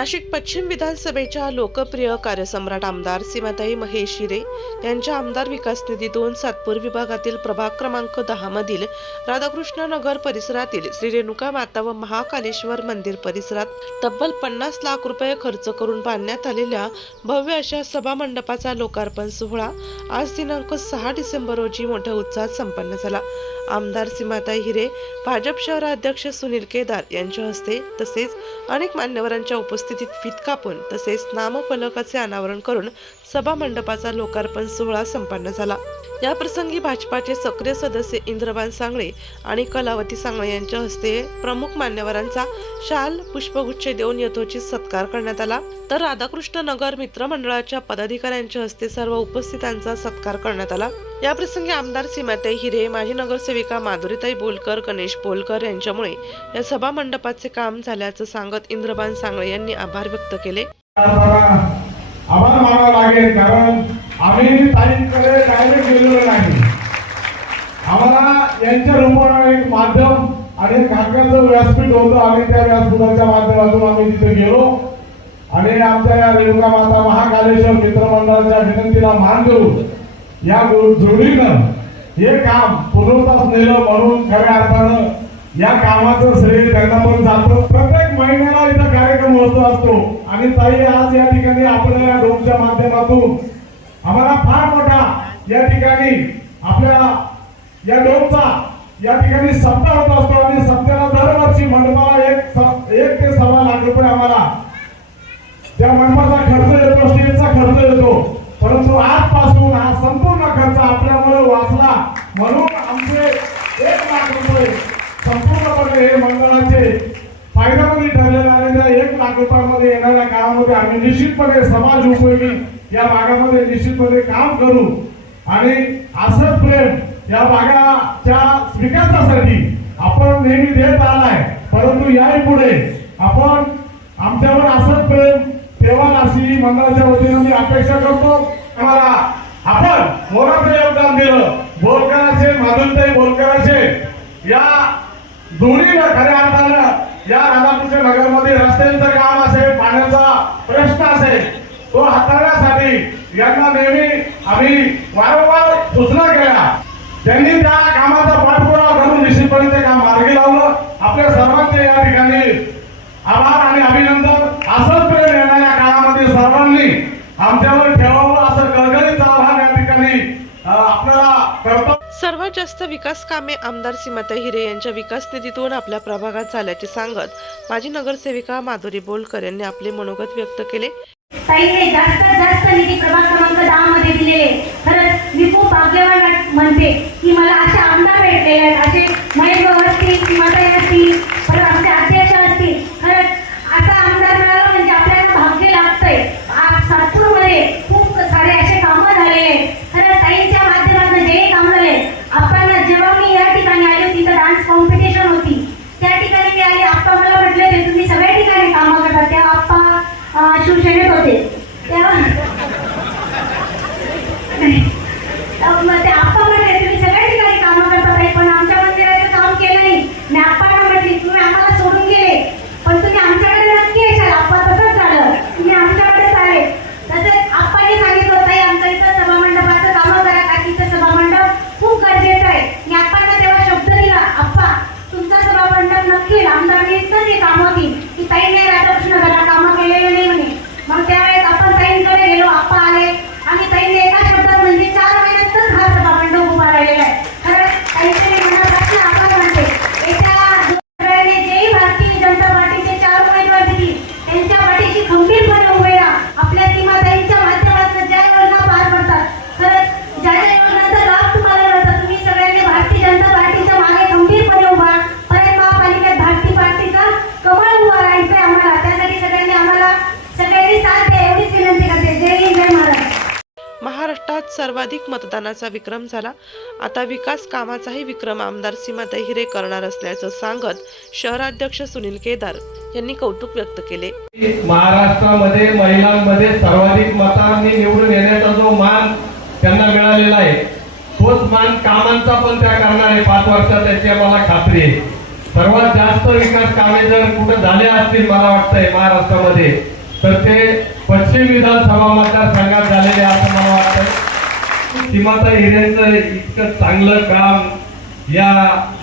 नाशिक पश्चिम विधानसभेच्या लोकप्रिय कार्यसम्राट आमदार सीमाताई महेश हिरे यांच्या आमदार विकास निधीतून सातपूर विभागातील प्रभाग क्रमांक दहा मधील राधाकृष्ण नगर परिसरातील श्री रेणुका माता व महाकालेश्वर मंदिर परिसरात तब्बल पन्नास लाख रुपये खर्च करून बांधण्यात आलेल्या भव्य अशा सभा मंडपाचा लोकार्पण सोहळा आज दिनांक सहा डिसेंबर रोजी मोठ्या उत्साहात संपन्न झाला. आमदार सीमाताई हिरे भाजप शहराध्यक्ष सुनील केदार यांच्या हस्ते तसेच अनेक मान्यवरांच्या उपस्थितीत फीत कापून तसेच नामफलकाचे अनावरण करून सभा मंडपाचा लोकार्पण सोहळा संपन्न झाला. या प्रसंगी भाजपाचे सक्रिय सदस्य इंद्रबान सांगळे आणि कलावती सांगळे यांच्या हस्ते प्रमुख मान्यवरांचा शाल पुष्पगुच्छ देऊन यथोचित सत्कार करण्यात आला. तर राधाकृष्ण नगर मित्रमंडळाच्या पदाधिकाऱ्यांच्या हस्ते सर्व उपस्थितांचा सत्कार करण्यात आला. या प्रसंगी आमदार सीमाताई हिरे माजी नगरसेविका माधुरीताई बोलकर गणेश बोलकर यांच्यामुळे या सभा मंडपाचे काम झाल्याचं सांगत इंद्रबान सांगळे यांनी आभार व्यक्त केले. आभार मानावं लागेल कारण आम्ही ताईंकडे डायरेक्ट गेलेलो नाही. आम्हाला यांच्या रूपाने एक माध्यम आणि काकांचं व्यासपीठ होतं. आम्ही त्या व्यासपीठाच्या माध्यमातून आम्ही तिथे गेलो. आणि आमच्या या रेणुका माता महाकालेश्वर मित्रमंडळाच्या विनंतीला मान देऊन या जोडीनं हे काम पूर्णतास नेलं म्हणून खऱ्या अर्थानं या कामाचं श्रेय त्यांना पण जातं. प्रत्येक महिन्याला इथं कार्यक्रम होत असतो. आणि ताई आज या ठिकाणी आपल्या या डोमच्या माध्यमातून आम्हाला फार मोठा या ठिकाणी आपल्या या डोमचा या ठिकाणी सप्ताह होत असतो आणि सप्त्याला दरवर्षी मंडपाला एक स- एक ते सव्वा लाख रुपये आम्हाला त्या मंडपाचा खर्च येतो स्टेजचा खर्च येतो. परंतु आजपासून हा संपूर्ण खर्च आपल्यामुळे वाचला म्हणून आमचे एक लाख रुपये संपूर्णपणे हे मंडळाचे फायदामध्ये ठरलेले आणि त्या एक लाख रुपयामध्ये येणाऱ्या काळामध्ये आम्ही निश्चितपणे समाज उपयोगी या भागामध्ये निश्चितपणे काम करू. आणि असंच प्रेम या भागाच्या विकासासाठी आपण नेहमी देत आलाय. परंतु याही पुढे आपण आमच्यावर असंच प्रेम ठेवाल अशी मंडळाच्या वतीनं मी अपेक्षा करतो. आम्हाला आपण मोलाचं योगदान दिलं. बोलकराचे माधुरताई बोलकराचे या जोडीनं खऱ्या अर्थानं या राधाकृष्ण नगरमध्ये रस्त्यांचं काम असेल पाण्याचा प्रश्न असेल तो हाताळण्यासाठी यांना नेहमी आम्ही वारंवार सूचना केल्या. त्यांनी त्या कामाचा पाठपुरावा करून निश्चितपणे ते काम मार्गी लावलं. आपल्या सर्वांचे या ठिकाणी आभार आणि अभिनंदन. असंच प्रेम येणाऱ्या काळामध्ये सर्वांनी आमच्यावर ठेवावं असं गळगळीचं आव्हान या ठिकाणी आपल्याला करतो सर्वात जास्त विकास कामे आमदार सीमाता हिरे यांच्या विकास निधीतून आपल्या प्रभागात झाल्याचे सांगत माजी नगरसेविका माधुरी बोलकर यांनी आपले मनोगत व्यक्त केले. ताईने जास्तीत जास्त निधी प्रभाग क्रमांक दहा मध्ये दिलेले. खरंच मी खूप भाग्यवान म्हणते की मला असे आमदार भेटलेले आहेत. असे महेश भाऊ असतील सीमाताई असतील परत आमचे अध्यक्ष असतील. खरंच असा आमदार मिळाला म्हणजे आपल्याला भाग्य लागतंय. आज सातपूरमध्ये खूप सारे असे कामं झालेले आहेत. खरंच ताईंच्या माध्यमातून जे काम झाले आपण जेव्हा मी या ठिकाणी आली होती तर डान्स कॉम्पिटिशन होती त्या ठिकाणी मी आली आप्पा मला म्हटले होते तुम्ही सगळ्या ठिकाणी कामं करता तेव्हा आप्पा अं, होते. तेव्हा मग ते आप्पा म्हटले तुम्ही सगळ्या ठिकाणी कामं करता ताई, पण आमच्या मंदिराचं काम केलं नाही. मी आप्पांना म्हटली तुम्ही आम्हाला सोडून गेले. पण तुम्ही आमच्याकडे नक्की येशाल आप्पा तसंच झालं. तुम्ही आमच्याकडेच आले तसेच आप्पाने सांगितलं ताई आमच्या इथं सभा मंडपाचं कामं करा का की इथं सभा मंडप खूप गरजेचं आहे. मी आप्पांना तेव्हा शब्द दिला आप्पा तुमचा सभा मंडप नक्की होईल. आमदार इथंच हे काम की ताईने नाही सर्वाधिक मतदानाचा विक्रम झाला. आता विकास कामाचाही विक्रम आमदार सीमाताई हिरे करणार असल्याचं सांगत शहराध्यक्ष सुनील केदार यांनी कौतुक व्यक्त केले. महाराष्ट्रामध्ये महिलांमध्ये सर्वाधिक मतांनी निवडून येण्याचा जो मान त्यांना मिळालेला आहे तोच मान कामांचा पण त्या करणार आहे पाच वर्षात त्याची आम्हाला खात्री आहे. सर्वात जास्त विकास कामे जर कुठं झाले असतील मला वाटतंय महाराष्ट्रामध्ये तर ते पश्चिम विधानसभा मतदारसंघात झालेले असं मला वाटतं सीमाता हिऱ्यांचं इतकं चांगलं काम या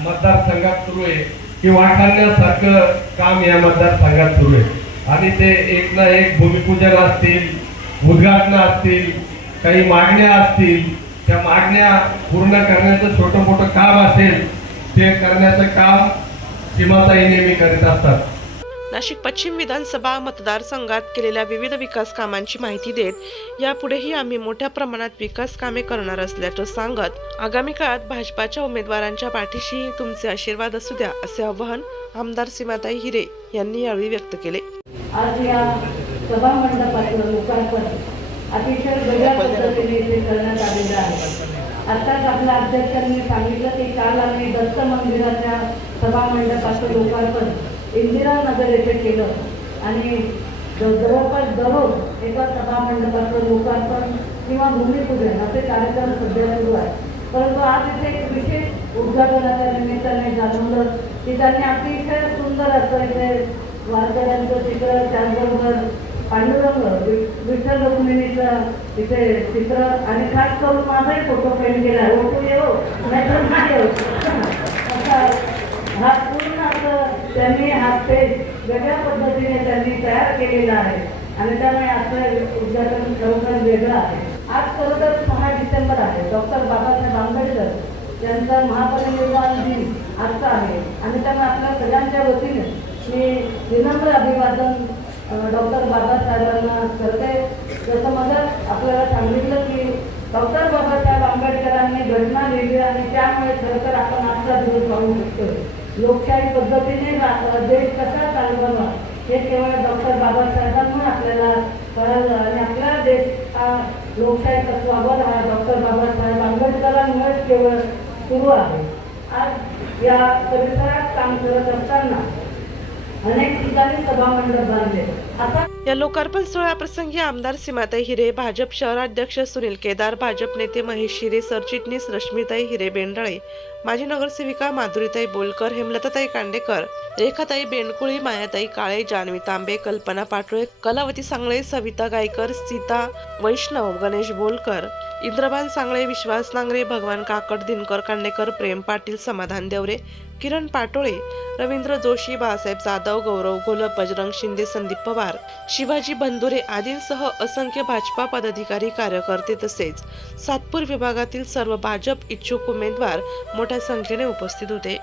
मतदारसंघात सुरू आहे. की वाखाणण्यासारखं काम या मतदारसंघात सुरू आहे. आणि ते एक ना एक भूमिपूजन असतील उद्घाटनं असतील काही मागण्या असतील त्या मागण्या पूर्ण करण्याचं छोटं मोठं काम असेल ते करण्याचं काम सीमाताई नेहमी करीत असतात. नाशिक पश्चिम विधानसभा मतदारसंघात केलेल्या विविध विकास कामांची माहिती देत यापुढेही आम्ही मोठ्या प्रमाणात विकास कामे करणार असल्याचं सांगत आगामी काळात भाजपाच्या उमेदवारांच्या पाठीशी तुमचे आशीर्वाद असू द्या असे आवाहन आमदार सीमाताई हिरे यांनी यावेळी व्यक्त केले. आज या सभा मंडपाचं लोकार्पण अतिशय वेगळ्या पद्धतीने इथे करण्यात आलेलं आहे. आताच आपल्या अध्यक्षांनी सांगितलं की काल आम्ही दत्त मंदिराच्या सभा मंडपाचं लोकार्पण इंदिरानगर येथे केलं. आणि जवळपास दररोज एका सभामंडपाचं लोकार्पण किंवा भूमिपूजन असे कार्यक्रम सध्या सुरू आहे परंतु आज इथे एक विशेष उद्घाटनाच्या निमित्ताने जाणवलं की त्यांनी अतिशय सुंदर असं इथे वारकऱ्यांचं चित्र त्याचबरोबर पांडुरंग विठ्ठल रुक्मिणीचं तिथे चित्र आणि खास करून माझाही फोटो फ्रेम केला फोटो हो, हो. येऊ नाहीतर नाही तर असा हा त्यांनी हा स्टेज वेगळ्या पद्धतीने त्यांनी तयार केलेला आहे. आणि त्यामुळे आजचं उद्घाटन खरोखर वेगळं आहे. आज खरोखर सहा डिसेंबर आहे. डॉक्टर बाबासाहेब आंबेडकर यांचा महापरिनिर्वाण दिन आजचा आहे. आणि त्यामुळे आपल्या सगळ्यांच्या वतीने मी विनम्र अभिवादन डॉक्टर बाबासाहेबांना करते. जसं मला आपल्याला सांगितलं की डॉक्टर बाबासाहेब आंबेडकरांनी घटना लिहिली आणि त्यामुळे खरं तर आपण आजचा दिवस पाहू शकतो लोकशाही पद्धतीने देश कसा चालवावा हे केवळ डॉक्टर बाबासाहेबांमुळे आपल्याला कळालं आणि आपला देश हा लोकशाही तत्वावर हा डॉक्टर बाबासाहेब आंबेडकरांमुळेच केवळ सुरू आहे. आज या परिसरात काम करत असताना अनेक ठिकाणी सभामंडप बांधले. आता या लोकार्पण सोहळ्याप्रसंगी आमदार सीमाताई हिरे भाजप शहराध्यक्ष सुनील केदार भाजप नेते महेश हिरे सरचिटणीस रश्मीताई हिरे बेंडळे माजी नगरसेविका माधुरीताई बोलकर हेमलताताई कांडेकर रेखाताई बेंडकुळी मायाताई काळे जान्हवी तांबे कल्पना पाटोळे कलावती सांगळे सविता गायकर सीता वैष्णव गणेश बोलकर इंद्रबान सांगळे विश्वास नांगरे भगवान काकड दिनकर कांडेकर प्रेम पाटील समाधान देवरे किरण पाटोळे रवींद्र जोशी बाळासाहेब जाधव गौरव घोलप बजरंग शिंदे संदीप पवार शिवाजी बंधुरे आदींसह असंख्य भाजपा पदाधिकारी कार्यकर्ते तसेच सातपूर विभागातील सर्व भाजप इच्छुक उमेदवार मोठ्या संख्येने उपस्थित होते.